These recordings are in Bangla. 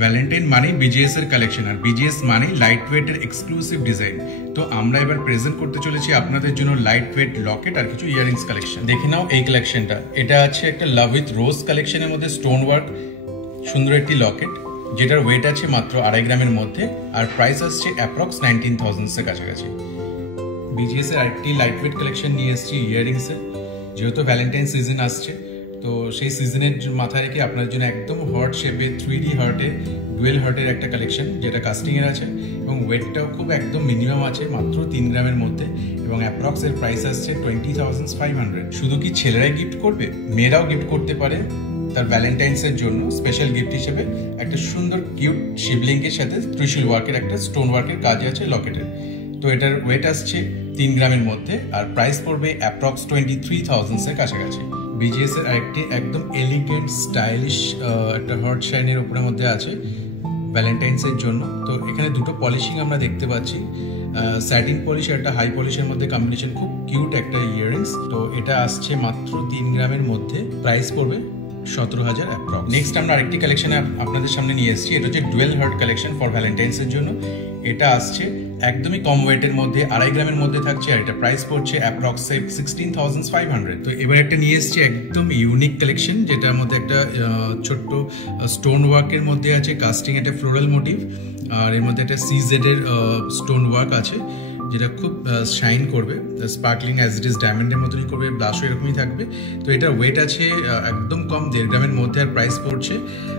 ভ্যালেন্টাইন মানেই বিজিএস এর কালেকশন, আর বিজিএস মানেই লাইট ওয়েট এর এক্সক্লুসিভ ডিজাইন। তো আমরা এবার প্রেজেন্ট করতে চলেছি আপনাদের জন্য লাইট ওয়েট লকেট আর কিছু ইয়ারিংস কালেকশন। দেখে নাও এই কালেকশনটা, এটা আছে একটা লাভ উইথ রোজ কালেকশনের মধ্যে স্টোন ওয়ার্ক সুন্দর একটি লকেট, যেটার ওয়েট আছে মাত্র 2.5 গ্রামের মধ্যে, আর প্রাইস আসছে অ্যাপ্রক্স 19,000 এর কাছাকাছি। বিজিএস এর আরেকটি লাইট ওয়েট কালেকশন নিয়ে এসেছি ইয়ারিংস এর, যেহেতু ভ্যালেন্টাইন সিজন আসছে, তো সেই সিজনের মাথায় রেখে আপনার জন্য একদম হার্ট শেপে 3D হার্টে ডুয়েল হার্টের একটা কালেকশন, যেটা কাস্টিং এর আছে এবং ওয়েটটাও খুব একদম মিনিমাম আছে মাত্র 3 গ্রামের মধ্যে, এবং অ্যাপ্রক্স এর প্রাইস আসছে 20,500। শুধু কি ছেলেরাই গিফট করবে, মেয়েরাও গিফট করতে পারে তার ভ্যালেন্টাইন্স এর জন্য স্পেশাল গিফট হিসেবে একটা সুন্দর কিউট শিবলিঙ্গের সাথে ত্রিশূল ওয়ার্কের একটা স্টোন ওয়ার্কের কাজ আছে লকেটের। তো এটার ওয়েট আসছে 3 গ্রামের মধ্যে, আর প্রাইস পড়বে অ্যাপ্রক্স 23,000 এর কাছাকাছি। বিজিএস এর আরেকটি একদম এলিগেন্ট স্টাইলিশ একটা হার্ট শাইনের উপরের মধ্যে আছে ভ্যালেন্টাইন্স এর জন্য। তো এখানে দুটো পলিশিং আমরা দেখতে পাচ্ছি, স্যাটিন পলিশ আর একটা হাই পলিশের মধ্যে কম্বিনেশন, খুব কিউট একটা ইয়াররিংস। তো এটা আসছে মাত্র 3 গ্রামের মধ্যে, প্রাইস পড়বে 17,000 অ্যাপ্রক্স। নেক্সট আমরা আরেকটি কালেকশন আপনাদের সামনে নিয়ে এসেছি, এটা হচ্ছে dual heart collection for Valentine's এর জন্য। এটা আসছে একদমই কম ওয়েটের মধ্যে, 2.5 গ্রামের মধ্যে থাকছে, আর এটা প্রাইস পড়ছে অ্যাপ্রক্স 16,500। তো এবার একটা নিয়ে এসেছি একদম ইউনিক কালেকশন, যেটার মধ্যে একটা ছোট্ট স্টোন ওয়ার্কের মধ্যে আছে কাস্টিং, একটা ফ্লোরাল মোটিভ, আর এর মধ্যে একটা সিজেড এর স্টোন ওয়ার্ক আছে, যেটা খুব শাইন করবে, স্পার্কলিং অ্যাজ ইট ইজ ডায়মন্ডের মতনই করবে, ব্লাশও এরকমই থাকবে। তো এটা ওয়েট আছে একদম কম 1.5 গ্রামের মধ্যে, আর প্রাইস পড়ছে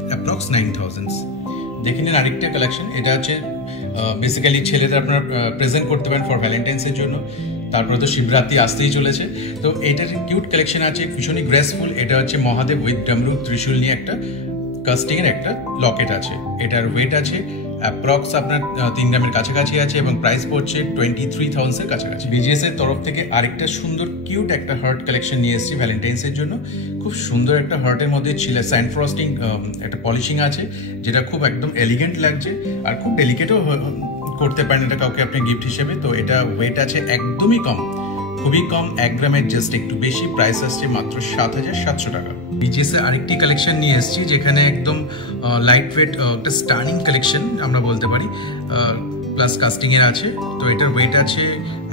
অ্যাপ্রক্স 9,000। দেখে নিন আরেকটা কালেকশন, এটা হচ্ছে বেসিক্যালি ছেলেদের আপনারা প্রেজেন্ট করতে পারেন ফর ভ্যালেন্টাইন্স এর জন্য। তারপরে তো শিবরাত্রি আসতেই চলেছে, তো এটার কিউট কালেকশন আছে, ভীষণই গ্রেসফুল। এটা হচ্ছে মহাদেব উইথ ডমরু ত্রিশূল নিয়ে একটা কাস্টিং এর একটা লকেট আছে, এটার ওয়েট আছে অ্যাপ্রক্স আপনার 3 গ্রামের কাছাকাছি আছে, এবং প্রাইস পড়ছে 23,000 এর কাছাকাছি। বিজিএস এর তরফ থেকে আরেকটা সুন্দর কিউট একটা হার্ট কালেকশন নিয়ে এসেছি ভ্যালেন্টাইন্স এর জন্য। খুব সুন্দর একটা হার্টের মধ্যে ছিল স্যান্ড ফ্রস্টিং একটা পলিশিং আছে, যেটা খুব একদম এলিগেন্ট লাগছে, আর খুব ডেলিকেটও করতে পারেন এটা কাউকে আপনি গিফট হিসেবে। তো এটা ওয়েট আছে একদমই কম, খুবই কম, 1 গ্রামের জাস্ট একটু বেশি, প্রাইস আসছে মাত্র 7,700 টাকা। বিজিএস এর আরেকটি কালেকশন নিয়ে এসেছি, যেখানে একদম লাইট ওয়েট একটা স্টার্নিং কালেকশন আমরা বলতে পারি, প্লাস কাস্টিং এর আছে। তো এটার ওয়েট আছে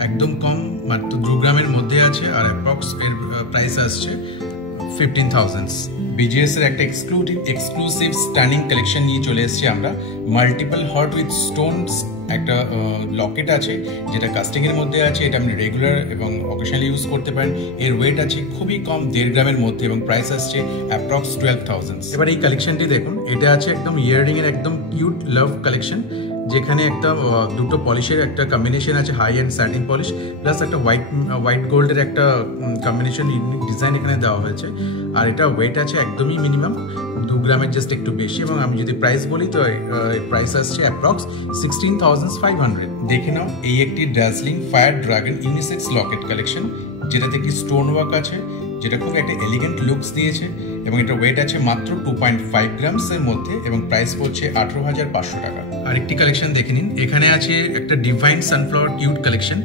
একদম কম, মাত্র 2 গ্রামের মধ্যে আছে, আর অ্যাপ্রক্স এর প্রাইস আসছে 15,000। বিজিএস এর একটা এক্সক্লুসিভ স্টার্নিং কালেকশন নিয়ে চলে এসেছি আমরা, মাল্টিপল হার্ট উইথ স্টোনস একটা লকেট আছে, যেটা কাস্টিং এর মধ্যে আছে। এটা আপনি রেগুলার এবং অকেশনালি ইউজ করতে পারেন। এর ওয়েট আছে খুবই কম, 1.5 গ্রামের মধ্যে, এবং প্রাইস আসছে অ্যাপ্রক্স 12,000। এবার এই কালেকশনটি দেখুন, এটা আছে একদম ইয়াররিং এর একদম কিউট লাভ কালেকশন, যেখানে একটা দুটো পলিশের একটা কম্বিনেশন আছে, high and satin polish plus একটা হোয়াইট গোল্ডের একটা কম্বিনেশন ইউনিক ডিজাইন এখানে দেওয়া হয়েছে। আর এটা ওয়েট আছে একদমই মিনিমাম 2 গ্রামের জাস্ট একটু বেশি, এবং আমি যদি প্রাইস বলি তো প্রাইস আসছে অ্যাপ্রক্স 16,500। দেখে নাও এই একটি Darjeeling fire dragon unisex locket collection, যেটাতে কি স্টোন ওয়ার্ক আছে, যেটা খুব একটা এলিগেন্ট লুকস দিয়েছে, এবং এটা ওয়েট আছে মাত্র 2.5 গ্রামস এর মধ্যে, এবং প্রাইস পড়ছে 18,500 টাকা। আরেকটি কালেকশন দেখে নিন, এখানে আছে একটা divine sunflower cute collection,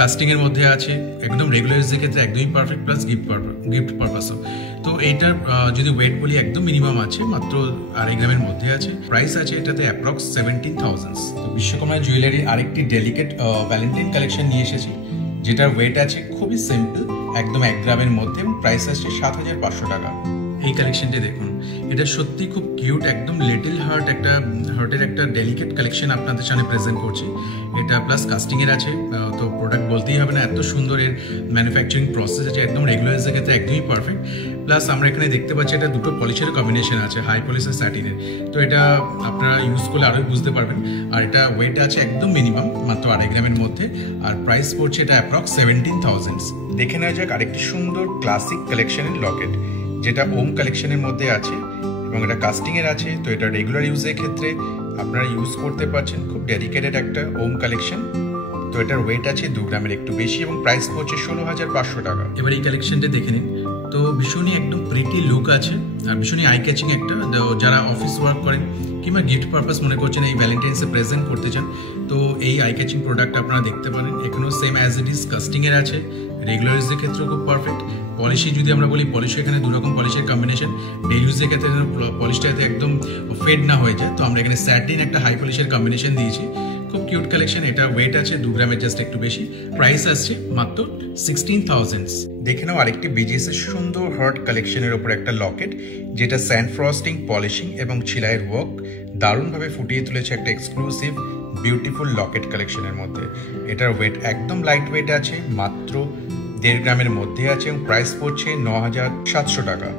casting এর মধ্যে আছে, একদম রেগুলার ইউজের ক্ষেত্রে একদমই পারফেক্ট, প্লাস গিফট পারপাসও। তো এইটার যদি ওয়েট বলি একদম মিনিমাম আছে, মাত্র 2.5 গ্রামের মধ্যে আছে, প্রাইস আছে এটাতে অ্যাপ্রক্স 17,000। তো বিশ্বকর্মা জুয়েলারি আরেকটি ডেলিকেট ভ্যালেন্টাইন কালেকশন নিয়ে এসেছি, যেটার ওয়েট আছে খুবই সিম্পল, একদম 1 গ্রামের মধ্যে, এবং প্রাইস আসছে 7,500 টাকা। এই কালেকশনটি দেখুন, এটা সত্যি খুব কিউট, একদম লিটল হার্টের একটা ডেলিকেট কালেকশন আপনাদের সামনে প্রেজেন্ট করছি। এটা প্লাস কাস্টিং এর আছে, তো প্রোডাক্ট বলতেই হবে না, এত সুন্দর এর ম্যানুফ্যাকচারিং প্রসেস আছে, একদম রেগুলার ইউজের ক্ষেত্রে একদমই পারফেক্ট। প্লাস আমরা এখানে দেখতে পাচ্ছি এটা দুটো পলিশের কম্বিনেশন আছে, হাই পলিশ আর স্যাটিনের। তো এটা আপনারা ইউজ করলে আরোই বুঝতে পারবেন। আর এটা ওয়েট আছে একদম মিনিমাম, মাত্র 2.5 গ্রামের মধ্যে, আর প্রাইস পড়ছে এটা অ্যাপ্রক্স 17,000। দেখে নেওয়া যাক আরেকটি সুন্দর ক্লাসিক কালেকশনের লকেট, যেটা ওম কালেকশনের মধ্যে আছে, এবং এটা কাস্টিং এর আছে। তো এটা রেগুলার ইউজের ক্ষেত্রে আপনারা ইউজ করতে পারছেন, খুব ডেডিকেটেড একটা ওম কালেকশন। তো এটার ওয়েট আছে 2 গ্রামের একটু বেশি, এবং প্রাইস পড়ছে 16,500 টাকা। এবার এই কালেকশনটা দেখে নিন, তো ভীষণই একদম প্রিটি লুক আছে, আর ভীষণই আই ক্যাচিং একটা, যারা অফিস ওয়ার্ক করেন কিংবা গিফট পারপাস মনে করছেন এই ভ্যালেন্টাইন্সে প্রেজেন্ট করতে চান, তো এই আই ক্যাচিং প্রোডাক্ট আপনারা দেখতে পারেন। এখানেও same as it is casting এর আছে, রেগুলার ইউজের ক্ষেত্রেও খুব পারফেক্ট। পলিশি যদি আমরা বলি, পলিশও এখানে দুরকম পলিশের কম্বিনেশন। ডেইলি ইউজের ক্ষেত্রে পলিশটা যাতে একদম ফেড না হয়ে যায়, তো আমরা এখানে স্যাটিন একটা হাই পলিশের কম্বিনেশন দিয়েছি। খুব কিউট কালেকশন। এটা ওয়েট আছে 2 গ্রামের জাস্ট একটু বেশি। প্রাইস আসছে মাত্র 16,000। দেখে নাও আরেকটি বিজিএস এর সুন্দর হার্ট কালেকশনের উপর একটা লকেট, যেটা স্যান্ড ফ্রস্টিং, পলিশিং এবং ছিলাইয়ের ওয়ার্ক দারুণভাবে ফুটিয়ে তুলেছে একটা এক্সক্লুসিভ বিউটিফুল লকেট কালেকশনের মধ্যে। এটার ওয়েট একদম লাইট ওয়েট আছে, মাত্র 1.5 গ্রামের মধ্যে আছে এবং প্রাইস পড়ছে 9,700 টাকা।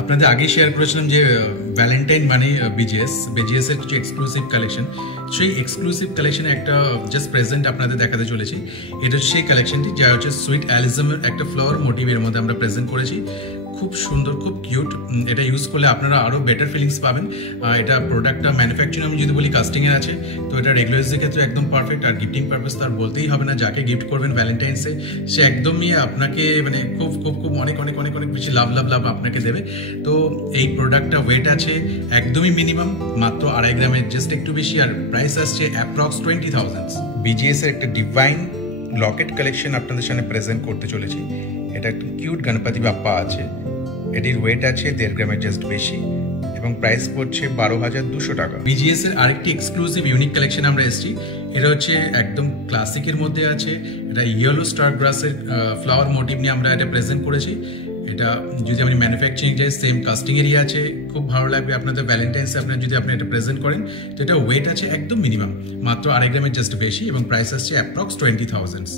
আপনাদের আগেই শেয়ার করেছিলাম যে ভ্যালেন্টাইন মানে বিজিএস এর কিছু এক্সক্লুসিভ কালেকশন। সেই এক্সক্লুসিভ কালেকশনে একটা জাস্ট প্রেজেন্ট আপনাদের দেখাতে চলেছি। এটা হচ্ছে সেই কালেকশনটি যা হচ্ছে সুইট অ্যালিজমের একটা ফ্লাওয়ার মোটিভের মধ্যে আমরা প্রেজেন্ট করেছি। খুব সুন্দর, খুব কিউট। এটা ইউজ করলে আপনারা আরও বেটার ফিলিংস পাবেন। এটা প্রোডাক্টটা ম্যানুফ্যাকচারিং আমি যদি বলি কাস্টিংয়ের আছে, তো এটা রেগুলার ইউজের ক্ষেত্রে একদম পারফেক্ট। আর গিফটিং পারপাস তার বলতেই হবে না, যাকে গিফট করবেন ভ্যালেন্টাইন্সে সে একদমই আপনাকে মানে খুব খুব খুব অনেক অনেক অনেক অনেক বেশি লাভ আপনাকে দেবে। তো এই প্রোডাক্টটা ওয়েট আছে একদমই মিনিমাম, মাত্র 2.5 গ্রামের জাস্ট একটু বেশি। আর প্রাইস আসছে অ্যাপ্রক্স 20,000। বিজিএস এর একটা ডিভাইন লকেট কালেকশন আপনাদের সামনে প্রেজেন্ট করতে চলেছি। এটা একটা কিউট গণপতি বাপ্পা আছে। এটির ওয়েট আছে 1.5 গ্রামের জাস্ট বেশি এবং প্রাইস পড়ছে 12,200 টাকা। বিজিএস এর আরেকটি এক্সক্লুসিভ ইউনিক কালেকশন আমরা এসেছি। এটা হচ্ছে একদম ক্লাসিকের মধ্যে আছে। এটা ইয়েলো স্টার গ্রাসের ফ্লাওয়ার মোটিভ নিয়ে আমরা এটা প্রেজেন্ট করেছি। এটা যদি আপনি ম্যানুফ্যাকচারিং যাই, সেম কাস্টিং এরিয়া আছে। খুব ভালো লাগবে আপনাদের ভ্যালেন্টাইন্সে আপনার যদি আপনি এটা প্রেজেন্ট করেন। তো এটা ওয়েট আছে একদম মিনিমাম, মাত্র 2.5 গ্রামের জাস্ট বেশি এবং প্রাইস আসছে অ্যাপ্রক্স 20,000।